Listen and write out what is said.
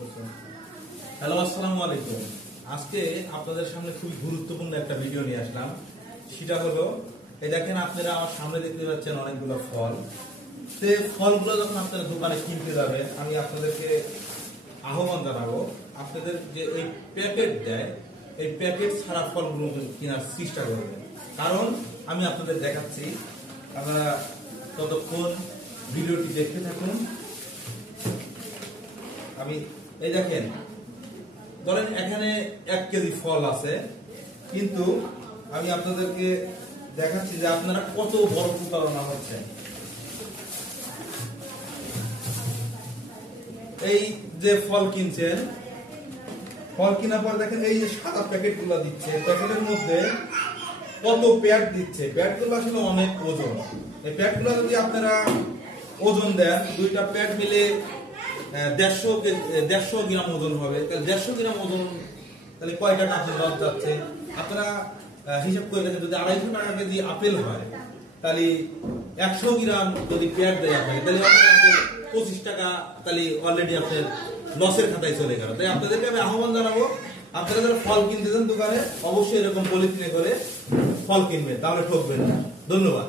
Hello, আসসালামু আলাইকুম। আজকে আপনাদের সামনে খুব গুরুত্বপূর্ণ একটা ভিডিও নিয়ে আসলাম। সেটা হলো, এই দেখেন আপনারা আমার সামনে দেখতে পাচ্ছেন অনেকগুলো ফল। সেই ফলগুলো যখন আপনারা দোকানে কিনতে যাবেন, আমি আপনাদেরকে আহ্বান জানাবো, আপনাদের যে এই প্যাকেট দেয়, এই প্যাকেট ছাড়া ফলগুলো কেনার চেষ্টা করবেন। কারণ আমি আপনাদের দেখাচ্ছি, আপনারা ততক্ষণ ভিডিওটি দেখতে থাকুন। আমি এই দেখেন, ধরেন এখানে 1 কেজি ফল আছে, কিন্তু আমি আপনাদেরকে দেখাচ্ছি যে আপনারা কত বড় প্রতারণা হচ্ছে। এই যে ফল কিনছেন, ফল কেনার পর দেখেন এই যে সাদা প্যাকেট গুলো দিচ্ছে, প্যাকেটের মধ্যে কত প্যাক দিচ্ছে। প্যাক গুলো আসলে অনেক ওজন। এই প্যাক গুলো যদি আপনারা ওজন দেন, দুইটা প্যাক মিলে 150 গ্রাম ওজন হবে। 150 গ্রাম ওজন, তাহলে কয়টা আপেল রস যাচ্ছে? আপনারা হিসাব করে দেখেন, যদি 250 টাকা কেজি আপেল হয়, তাহলে 100 গ্রাম যদি প্যাক দেয় আপনাকে, তাহলে 25 টাকা, তাহলে অলরেডি আপনার লসের খাতায় চলে গেল। তাই আপনাদেরকে আমি আহ্বান জানাবো, আপনারা যারা ফল কিনতে যান দোকানে, অবশ্যই এরকম পলিথিনে করে ফল কিনবেন, তাহলে ঠকবেন না। ধন্যবাদ।